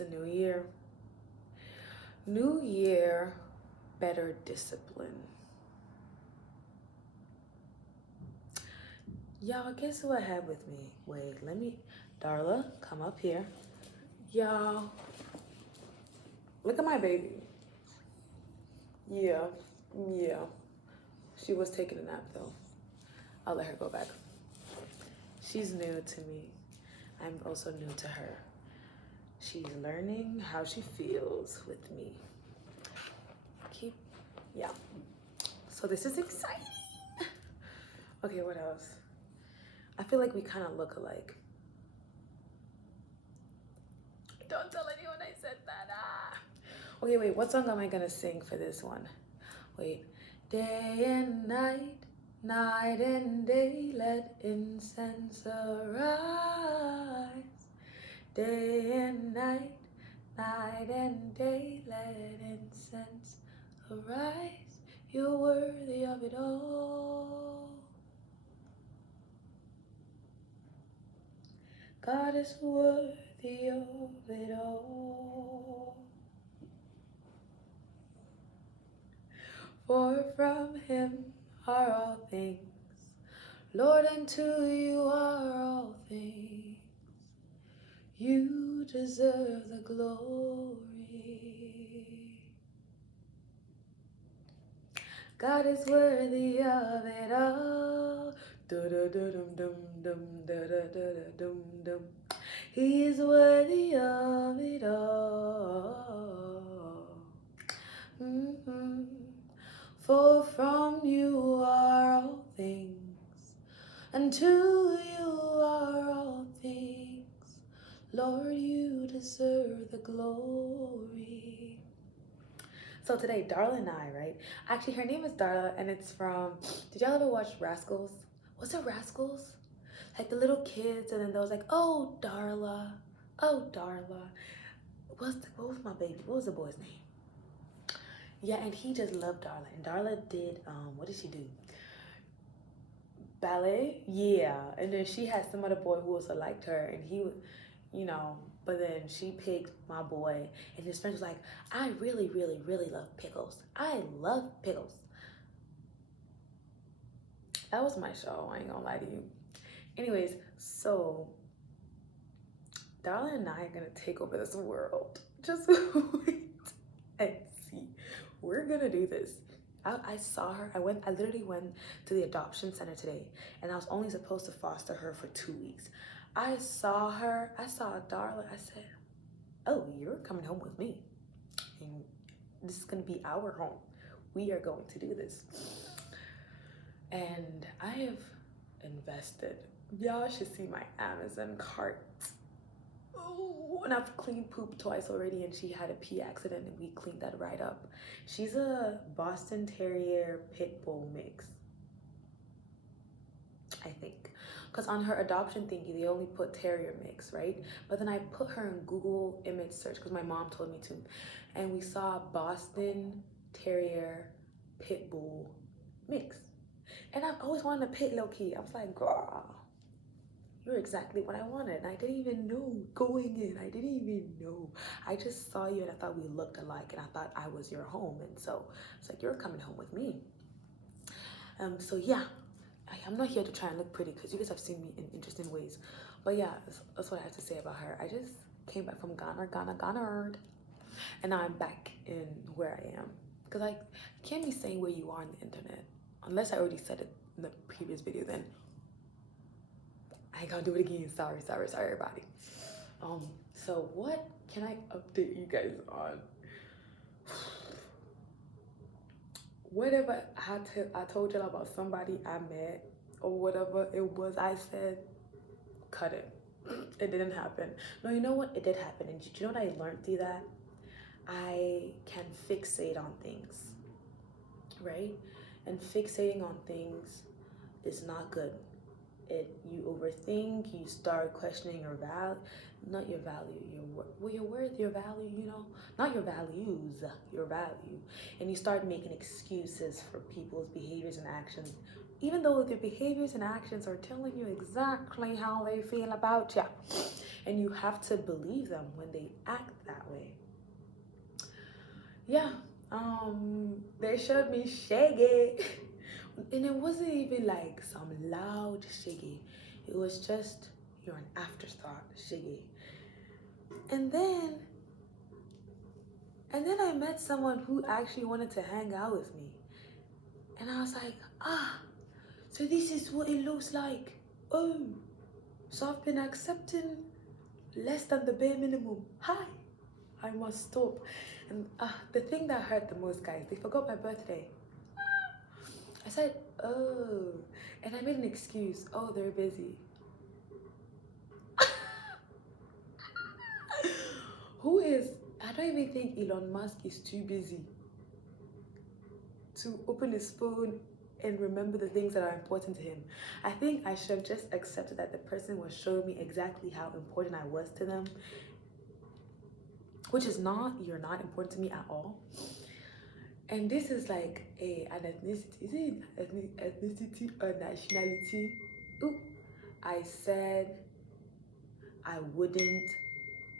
It's a new year. New year, better discipline. Y'all, guess who I have with me? Wait, Darlaaa, come up here. Y'all, look at my baby. Yeah. She was taking a nap though. I'll let her go back. She's new to me. I'm also new to her. She's learning how she feels with me. Yeah. So this is exciting. Okay, what else? I feel like we kind of look alike. Don't tell anyone I said that. Okay, wait, what song am I gonna sing for this one? Wait. Day and night, night and day, let incense arise. Day and night, night and day, let incense arise. You're worthy of it all. God is worthy of it all. For from him are all things, Lord, and to you are all things. You deserve the glory. God is worthy of it all. He is worthy of it all. For from you are all things, and to you are all things. Lord, you deserve the glory. So today, Darlaaa and I, right? Actually, her name is Darlaaa, and it's from, did y'all ever watch Rascals? Was it Rascals? Like the little kids, and then there was like, oh, Darlaaa. Oh, Darlaaa. What was my baby? What was the boy's name? Yeah, and he just loved Darlaaa. And Darlaaa did, what did she do? Ballet? Yeah. And then she had some other boy who also liked her, and he was, but then she picked my boy, and his friend was like, I really, really, really love pickles. I love pickles. That was my show, I ain't gonna lie to you. Anyways, so Darlaaa and I are gonna take over this world. Just wait and see. We're gonna do this. I saw her. I literally went to the adoption center today, and I was only supposed to foster her for 2 weeks. I saw her. I saw Darlaaa. I said, oh, you're coming home with me. And this is going to be our home. We are going to do this. And I have invested. Y'all should see my Amazon cart. Oh, and I've cleaned poop twice already, and she had a pee accident, and we cleaned that right up. She's a Boston Terrier Pit Bull mix, I think. Because on her adoption thingy, they only put terrier mix, right? But then I put her in Google image search because my mom told me to. And we saw Boston Terrier Pit Bull mix. And I've always wanted a pit low-key. I was like, girl, you're exactly what I wanted. And I didn't even know going in. I didn't even know. I just saw you and I thought we looked alike, and I thought I was your home. And so it's like, you're coming home with me. So yeah. I'm not here to try and look pretty because you guys have seen me in interesting ways. But yeah, that's what I have to say about her. I just came back from Ghana. And now I'm back in where I am. Because I can't be saying where you are on the internet. Unless I already said it in the previous video, then I ain't gonna do it again. Sorry, everybody. So what can I update you guys on? Whatever I told y'all about somebody I met or whatever it was I said, cut it. It didn't happen. No, you know what? It did happen. And you know what I learned through that? I can fixate on things, right? And fixating on things is not good. You overthink, you start questioning your value, not your value, your worth, your value, not your values, your value. And you start making excuses for people's behaviors and actions, even though their behaviors and actions are telling you exactly how they feel about you. And you have to believe them when they act that way. Yeah, they showed me shaggy. And it wasn't even like some loud shaggy. It was just, you're an afterthought shaggy. And then I met someone who actually wanted to hang out with me. And I was like, so this is what it looks like. Oh, so I've been accepting less than the bare minimum. Hi, I must stop. And the thing that hurt the most, guys, they forgot my birthday. I said, oh, and I made an excuse. Oh, they're busy. I don't even think Elon Musk is too busy to open his phone and remember the things that are important to him. I think I should have just accepted that the person was showing me exactly how important I was to them, which is not, you're not important to me at all. And this is like an ethnicity. Is it ethnicity or nationality? Ooh, I said I wouldn't.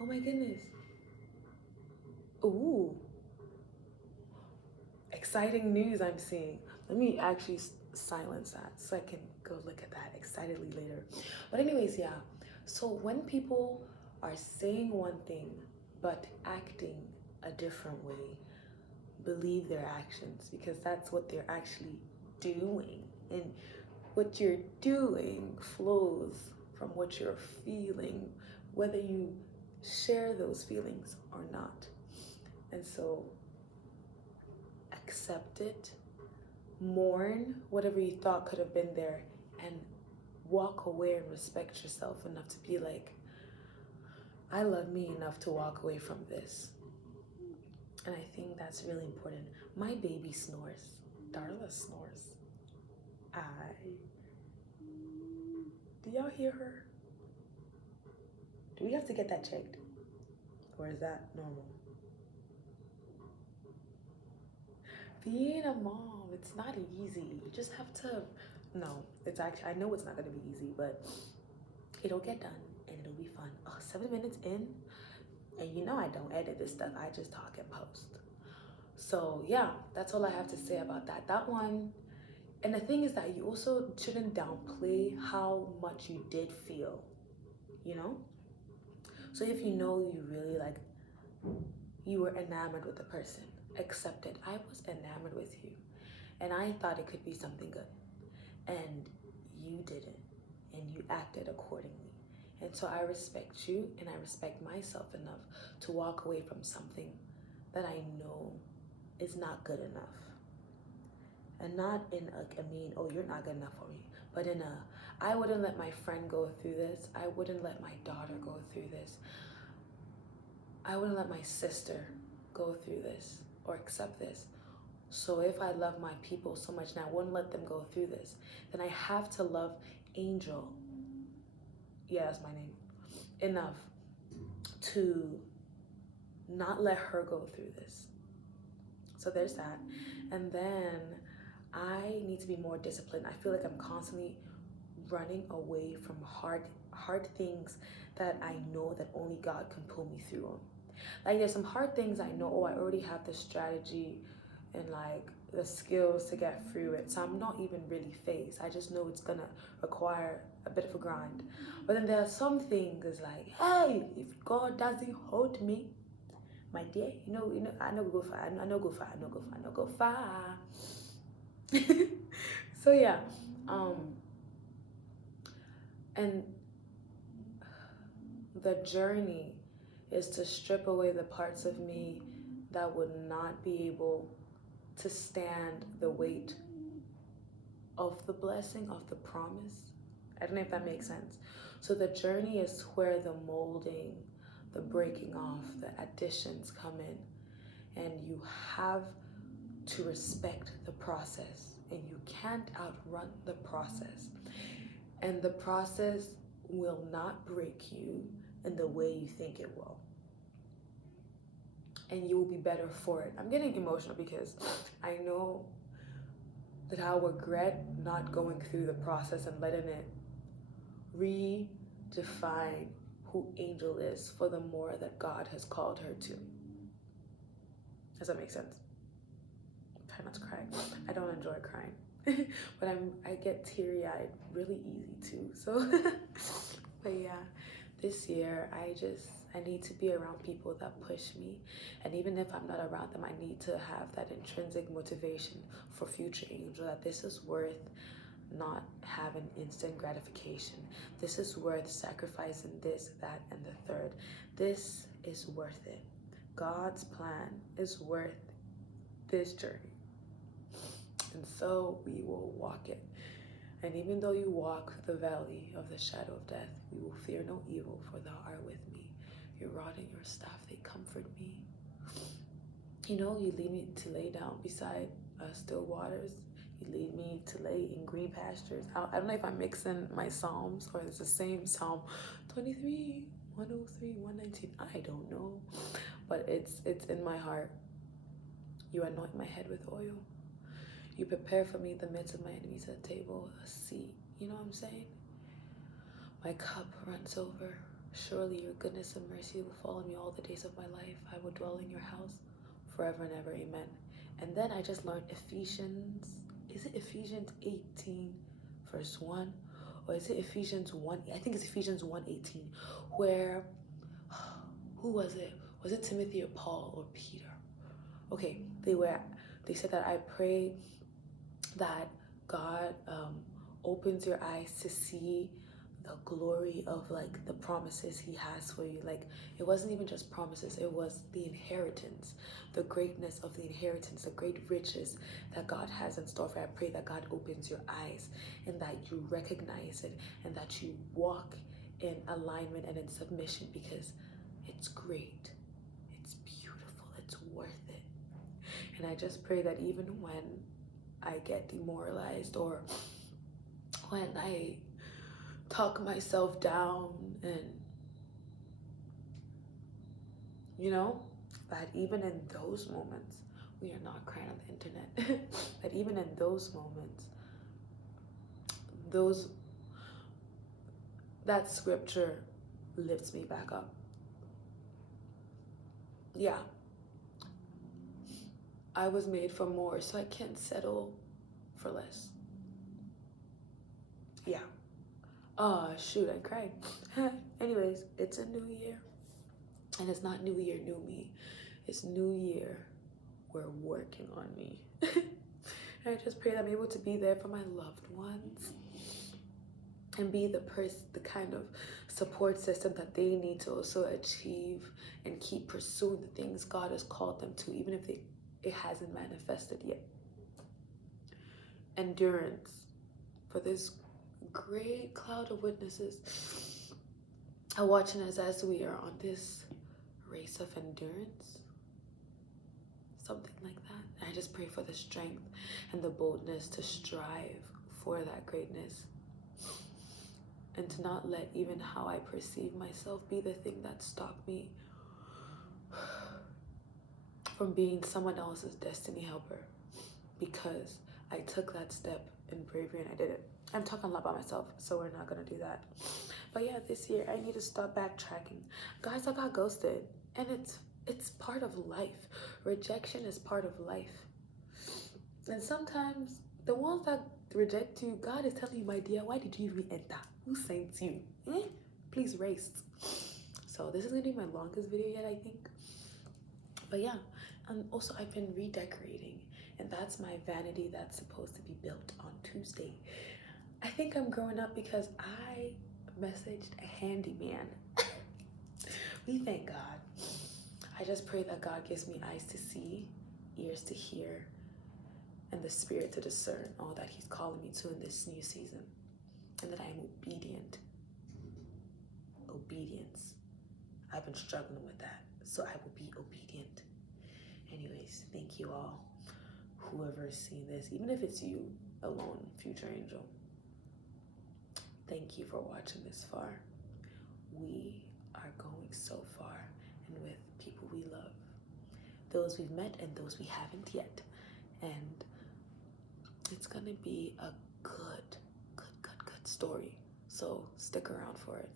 Oh my goodness. Ooh, exciting news I'm seeing. Let me actually silence that so I can go look at that excitedly later. But anyways, yeah. So when people are saying one thing but acting a different way, believe their actions, because that's what they're actually doing. And what you're doing flows from what you're feeling, whether you share those feelings or not. And so accept it, mourn whatever you thought could have been there, and walk away and respect yourself enough to be like, I love me enough to walk away from this. And I think that's really important. My baby snores. Darlaaa snores. Do y'all hear her? Do we have to get that checked? Or is that normal? Being a mom, it's not easy. You just have to, no, it's actually, I know it's not gonna be easy, but it'll get done and it'll be fun. Oh, 7 minutes in, and you know I don't edit this stuff, I just talk and post. So yeah, that's all I have to say about that. That one, and the thing is that you also shouldn't downplay how much you did feel, you know? So if you know you really like, you were enamored with the person, accept it. I was enamored with you and I thought it could be something good, and you didn't, and you acted accordingly. And so I respect you and I respect myself enough to walk away from something that I know is not good enough. And not in a mean, oh, you're not good enough for me, but in a, I wouldn't let my friend go through this. I wouldn't let my daughter go through this. I wouldn't let my sister go through this or accept this. So if I love my people so much and I wouldn't let them go through this, then I have to love Angel, yeah, that's my name, enough to not let her go through this. So there's that. And then I need to be more disciplined. I feel like I'm constantly running away from hard things that I know that only God can pull me through on. Like there's some hard things I know, oh, I already have the strategy and like the skills to get through it. So I'm not even really phased. I just know it's gonna require a bit of a grind. But then there are some things like, hey, if God doesn't hold me, my dear, you know, I know go far, I know go far, I know go far. So yeah, and the journey is to strip away the parts of me that would not be able to stand the weight of the blessing, of the promise. I don't know if that makes sense. So the journey is where the molding, the breaking off, the additions come in, and you have to respect the process, and you can't outrun the process. And the process will not break you in the way you think it will. And you will be better for it. I'm getting emotional because I know that I'll regret not going through the process and letting it redefine who Angel is for the more that God has called her to. Does that make sense? Try not to cry. I don't enjoy crying, but I get teary-eyed really easy too. So, but yeah, this year I need to be around people that push me, and even if I'm not around them, I need to have that intrinsic motivation for future Angel that this is worth not having instant gratification. This is worth sacrificing this, that, and the third. This is worth it. God's plan is worth this journey. And so we will walk it. And even though you walk the valley of the shadow of death, we will fear no evil, for thou art with me. Your rod and your staff, they comfort me. You know, you lead me to lay down beside still waters. You lead me to lay in green pastures. I don't know if I'm mixing my Psalms or it's the same Psalm 23, 103, 119. I don't know. But it's in my heart. You anoint my head with oil. You prepare for me in the midst of my enemies a table, a seat. You know what I'm saying? My cup runs over. Surely your goodness and mercy will follow me all the days of my life. I will dwell in your house forever and ever. Amen. And then I just learned Ephesians. Is it Ephesians 18 verse 1? Or is it Ephesians 1? I think it's Ephesians 1:18, where, who was it? Was it Timothy or Paul or Peter? Okay, they said that I pray that God opens your eyes to see the glory of like the promises he has for you. Like, it wasn't even just promises, it was the inheritance, the greatness of the inheritance, the great riches that God has in store for you. I pray that God opens your eyes and that you recognize it and that you walk in alignment and in submission, because it's great, it's beautiful, it's worth it. And I just pray that even when I get demoralized or when I talk myself down, and you know, that even in those moments, we are not crying on the internet. That even in those moments, that scripture lifts me back up. Yeah, I was made for more, so I can't settle for less. Yeah. Oh, shoot, I cried. Anyways, it's a new year. And it's not new year, new me. It's new year, we're working on me. And I just pray that I'm able to be there for my loved ones and be the kind of support system that they need to also achieve and keep pursuing the things God has called them to, even if it hasn't manifested yet. Endurance for this great cloud of witnesses are watching us as we are on this race of endurance, something like that. And I just pray for the strength and the boldness to strive for that greatness, and to not let even how I perceive myself be the thing that stopped me from being someone else's destiny helper, because I took that step in bravery and I did it. I'm talking a lot about myself, so we're not gonna do that. But yeah, this year I need to stop backtracking. Guys, I got ghosted, and it's part of life. Rejection is part of life. And sometimes the ones that reject you, God is telling you, my dear, why did you even enter? Who sent you? Please race. So this is gonna be my longest video yet, I think. But yeah, and also I've been redecorating, and that's my vanity that's supposed to be built on Tuesday. I think I'm growing up because I messaged a handyman. We thank God. I just pray that God gives me eyes to see, ears to hear, and the spirit to discern all that he's calling me to in this new season, and that I am obedient. Obedience. I've been struggling with that, so I will be obedient. Anyways, thank you all, whoever is seeing this, even if it's you alone, future angel. Thank you for watching this far. We are going so far, and with people we love, those we've met and those we haven't yet. And it's gonna be a good story. So stick around for it.